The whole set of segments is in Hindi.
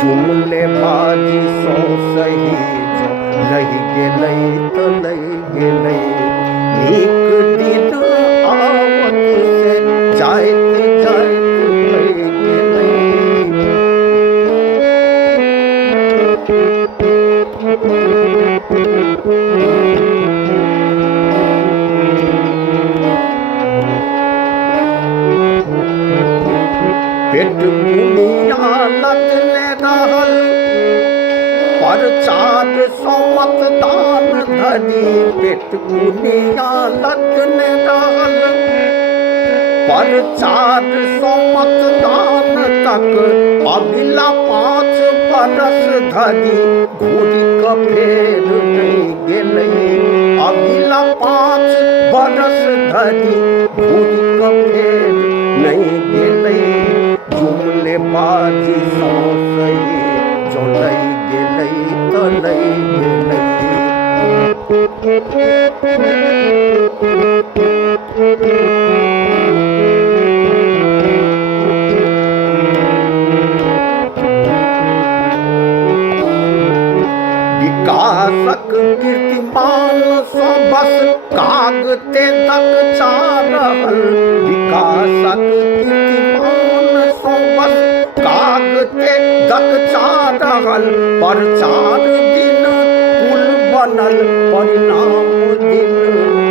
जुमले बाजी सो सही जो लही गेलै तो लही गेलै नीक दिन आवत से जाइत जाइत लही गेलै पेट दुनिया लदले रहल प्रचार सो मतदान धरी पेट दुनिया लदले रहल प्रचार सो मतदान तक अगिला 5 बरस धरी घूरी क फेर नहीं गेलै अगिला 5 बरस धरी घूरी क फेर नहीं गेलै जुमले बाजी सो सही जो लई गेलै तो लई गेलै विकासक कीर्तिमान सो बस कागते तक चा रहल विकासक कीर्तिमान सो बस कागते तक चा रहल प्रचार दिन पुल बनल परिणाम दिन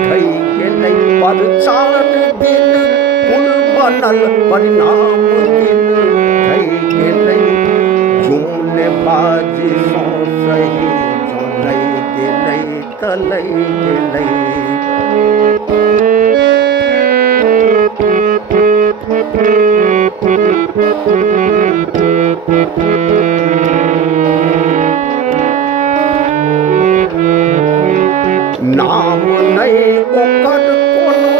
ढहि गेलै प्रचार दिन पुल बनल परिणाम दिन ढहि गेलै जुमले बाजी सो सही जो लई गेलै तो लई गेलै नाम नहीं ओकर कोनो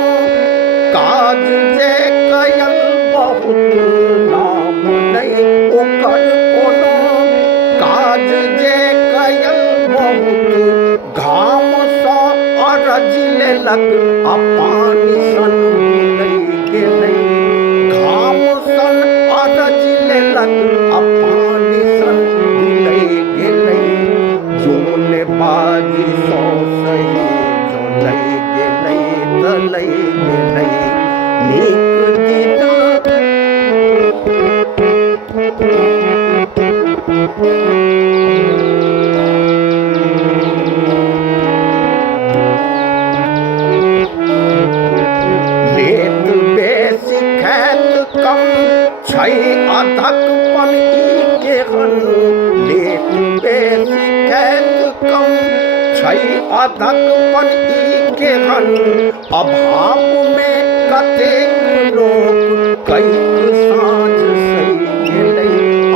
काज जे कयल बहुत नाम नहीं ओकर कोनो काज जे कयल बहुत घाम सँ अरज लेलक आ पानी सन मिलै गेलै घाम सन अरज लेलक आ पानी सन मिलै गेलै जुमले बाजी सो सही जो लई गेलै तो लई गेलै नीक दिन लेत बेसी खैत कम छै अधक पन ई केहन लेत बेसी खैत कम छै अधक पन ई केहन अभाव में कतेक लोक कैक साँझ सहि गेलै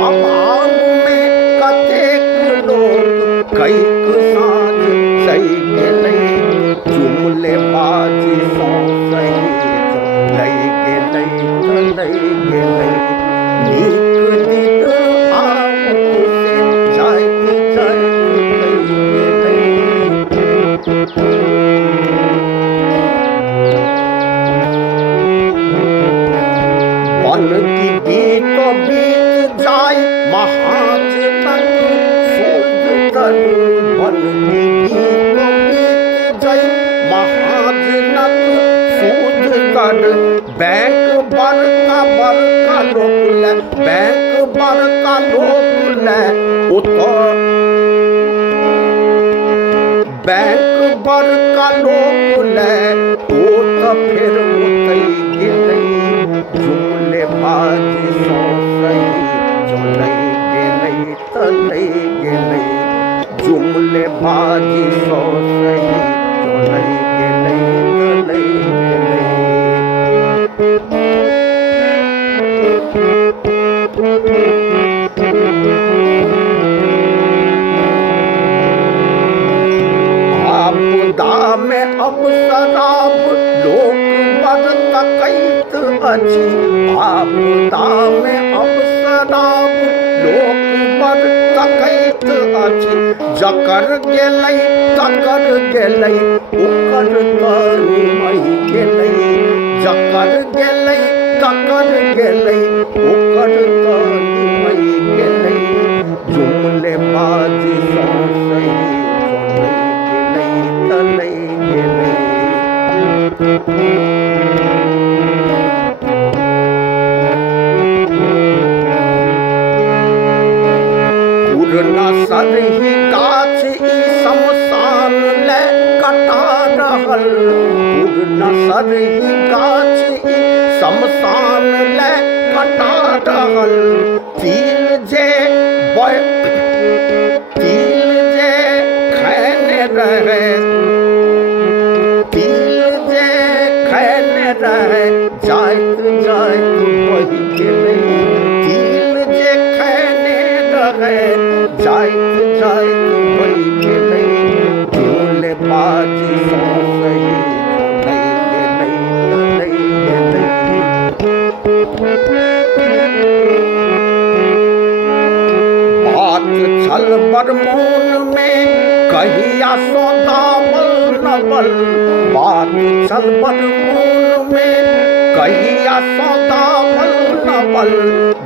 अभाव में कतेक लोक कैक साँझ सहि गेलै जुमले बाजी सो सही जो लई गेलै तो लई गेलै नीक दिन आवत से जाइत जाइत लई गेलै बन की बीतो बीत जाय महाजनक सूद तर बन की बीतो बीत जाय महाजनक सूद तर बैंक बड़का बड़का लोक ले बैंक बड़का लोक ले ओतो बैंक बड़का लोक ले ओ तो फिर ओतै गेलै जुमले बाजी सो सही जो लई गेलै तो लई गेलै जुमले बाजी सो सही जो लई गेलै तो लई गेलै आपदा में अब शराब लोक बड़ तकैत अछि आपदा में अब शराब लोक बड़ तकैत अछि जकर गेलै तकर गेलै ओकर तऽ निमहि गेलै जकर गेलै तकर गेलै ओकर तऽ निमहि गेलै पुरना सरही गाछ ई शमशान ले कटा रहल, पुरना सरही गाछ ई शमशान ले कटा रहल। तिल जे खैने रहे, तिल जे खैने रहे, जाइत जाइत बहि गेलै। तिल जे खैने रहे, जाइत जाइत बहि गेलै। ढोल बाजी सौंसे नहीं गेलै। बात छल बड़ मोन में कहिया सौदावल नवल, बात छल बड़ मोन में कहिया सौदावल नवल।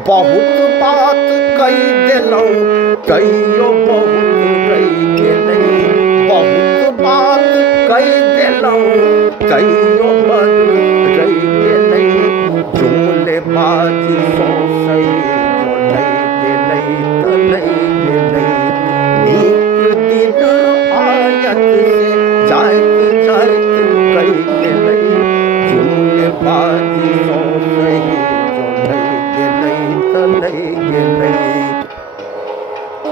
बहुत बात कही देलौं तैयो बहुत रहि गेलै, बहुत बात कही देलौं तैयो बड़ रहि गेलै। झूले बाजी सौंसे नीक दिन आयत से जाइत जाइत कहि गेलै। झूले बाजी सौंसे जो नहीं गेलै त नहीं गेलै।